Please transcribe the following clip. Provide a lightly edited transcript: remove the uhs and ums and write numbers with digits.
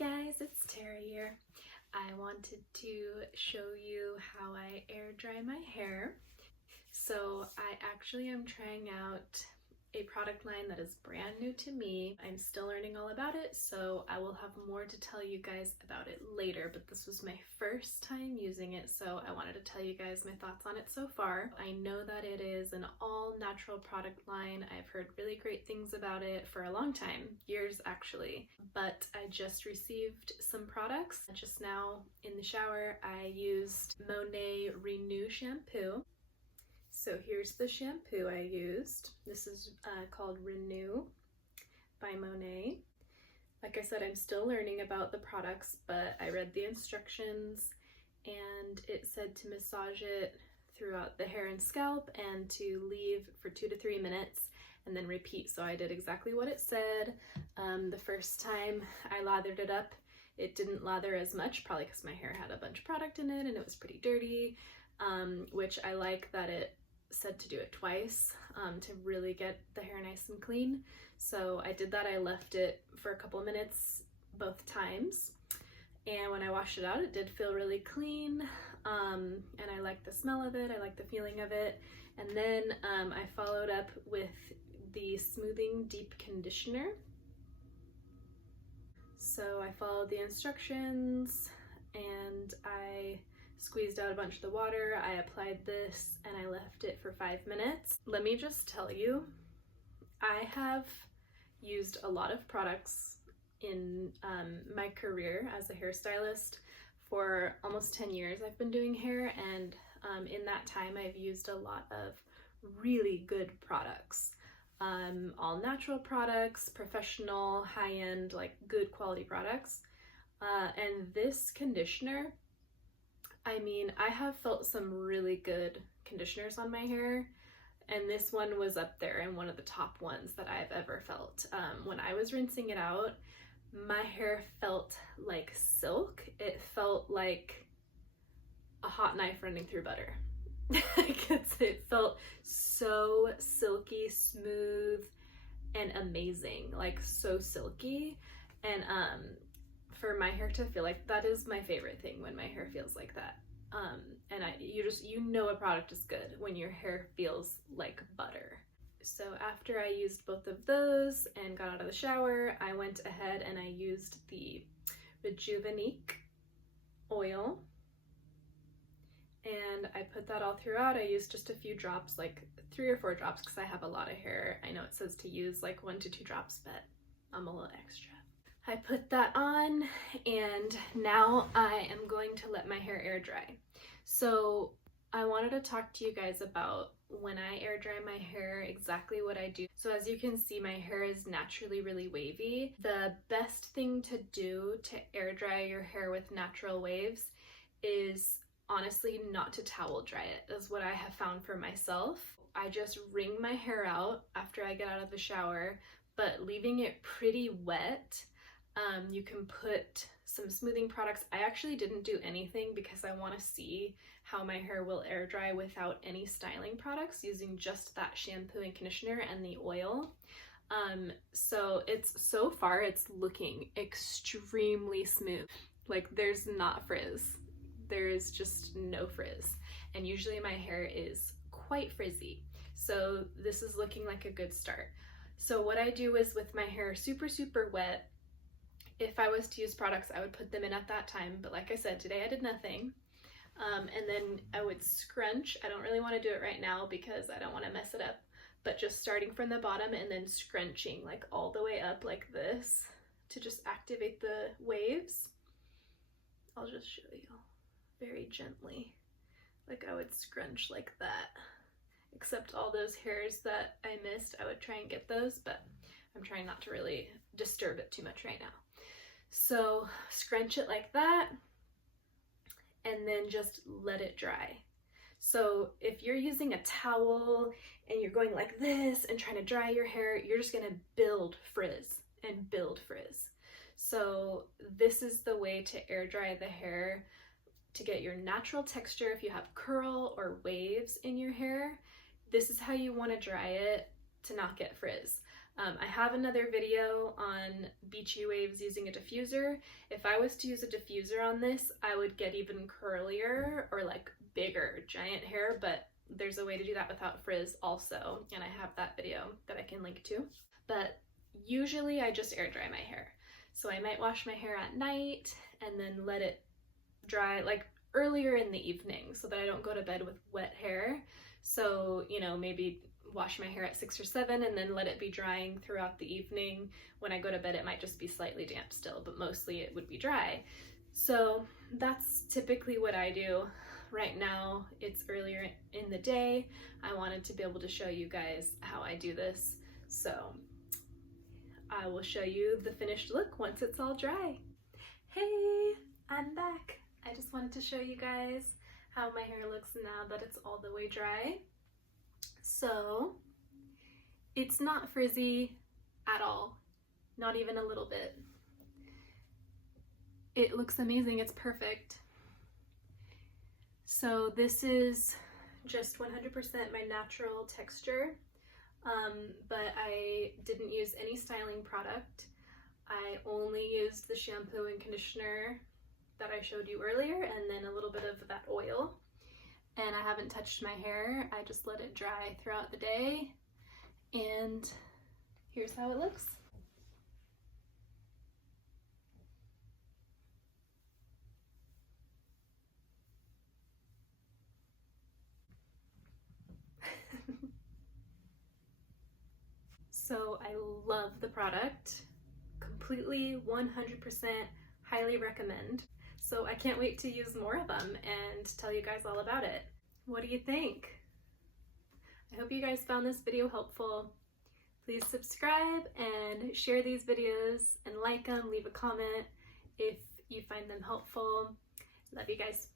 guys, it's Tara here. I wanted to show you how I air dry my hair. So I actually am trying out a product line that is brand new to me. I'm still learning all about it, so I will have more to tell you guys about it later, but this was my first time using it, so I wanted to tell you guys my thoughts on it so far. I know that it is an all-natural product line. I've heard really great things about it for a long time, years actually, but I just received some products. Just now in the shower, I used Monat Renew shampoo. So here's the shampoo I used. This is called Renew by Monat. Like I said, I'm still learning about the products, but I read the instructions and it said to massage it throughout the hair and scalp and to leave for 2 to 3 minutes and then repeat. So I did exactly what it said. The first time I lathered it up, it didn't lather as much, probably because my hair had a bunch of product in it and it was pretty dirty, which I like that it said to do it twice to really get the hair nice and clean. So I did that. I left it for a couple minutes both times, and when I washed it out, it did feel really clean, and I like the smell of it, I like the feeling of it. And then I followed up with the Smoothing Deep Conditioner. So I followed the instructions and I squeezed out a bunch of the water, I applied this, and I left it for 5 minutes. Let me just tell you, I have used a lot of products in my career as a hairstylist. For almost 10 years I've been doing hair, and in that time I've used a lot of really good products. All natural products, professional, high-end, like good quality products. And this conditioner, I mean, I have felt some really good conditioners on my hair, and this one was up there and one of the top ones that I've ever felt. When I was rinsing it out, my hair felt like silk. It felt like a hot knife running through butter. It felt so silky, smooth, and amazing, like so silky. And for my hair to feel like that is my favorite thing, when my hair feels like that. And you know a product is good when your hair feels like butter. So after I used both of those and got out of the shower, I went ahead and I used the Rejuveneek oil, and I put that all throughout. I used just a few drops, like 3 or 4 drops, because I have a lot of hair. I know it says to use like 1 to 2 drops, but I'm a little extra. I put that on, and now I am going to let my hair air dry. So I wanted to talk to you guys about when I air dry my hair, exactly what I do. So as you can see, my hair is naturally really wavy. The best thing to do to air dry your hair with natural waves is honestly not to towel dry it, is what I have found for myself. I just wring my hair out after I get out of the shower, but leaving it pretty wet. You can put some smoothing products. I actually didn't do anything because I want to see how my hair will air dry without any styling products, using just that shampoo and conditioner and the oil. So far it's looking extremely smooth. Like there's not frizz. There is just no frizz. And usually my hair is quite frizzy. So this is looking like a good start. So what I do is, with my hair super wet, if I was to use products, I would put them in at that time. But like I said, today I did nothing. And then I would scrunch. I don't really want to do it right now because I don't want to mess it up. But just starting from the bottom and then scrunching like all the way up like this to just activate the waves. I'll just show you very gently. Like I would scrunch like that. Except all those hairs that I missed, I would try and get those, but I'm trying not to really disturb it too much right now. So scrunch it like that, and then just let it dry. So if you're using a towel and you're going like this and trying to dry your hair, you're just gonna build frizz and build frizz. So this is the way to air dry the hair to get your natural texture. If you have curl or waves in your hair, this is how you want to dry it to not get frizz. I have another video on beachy waves using a diffuser. If I was to use a diffuser on this, I would get even curlier or like bigger, giant hair, but there's a way to do that without frizz also, and I have that video that I can link to. But usually I just air dry my hair. So I might wash my hair at night and then let it dry like earlier in the evening so that I don't go to bed with wet hair. So, you know, maybe wash my hair at 6 or 7 and then let it be drying throughout the evening. When I go to bed, it might just be slightly damp still, but mostly it would be dry. So that's typically what I do. Right now, it's earlier in the day. I wanted to be able to show you guys how I do this. So I will show you the finished look once it's all dry. Hey, I'm back. I just wanted to show you guys how my hair looks now that it's all the way dry. So it's not frizzy at all, not even a little bit. It looks amazing, it's perfect. So this is just 100% my natural texture, but I didn't use any styling product. I only used the shampoo and conditioner that I showed you earlier, and then a little bit of that oil. And I haven't touched my hair, I just let it dry throughout the day, and here's how it looks. So I love the product, completely 100% highly recommend. So I can't wait to use more of them and tell you guys all about it. What do you think? I hope you guys found this video helpful. Please subscribe and share these videos and like them, leave a comment if you find them helpful. Love you guys.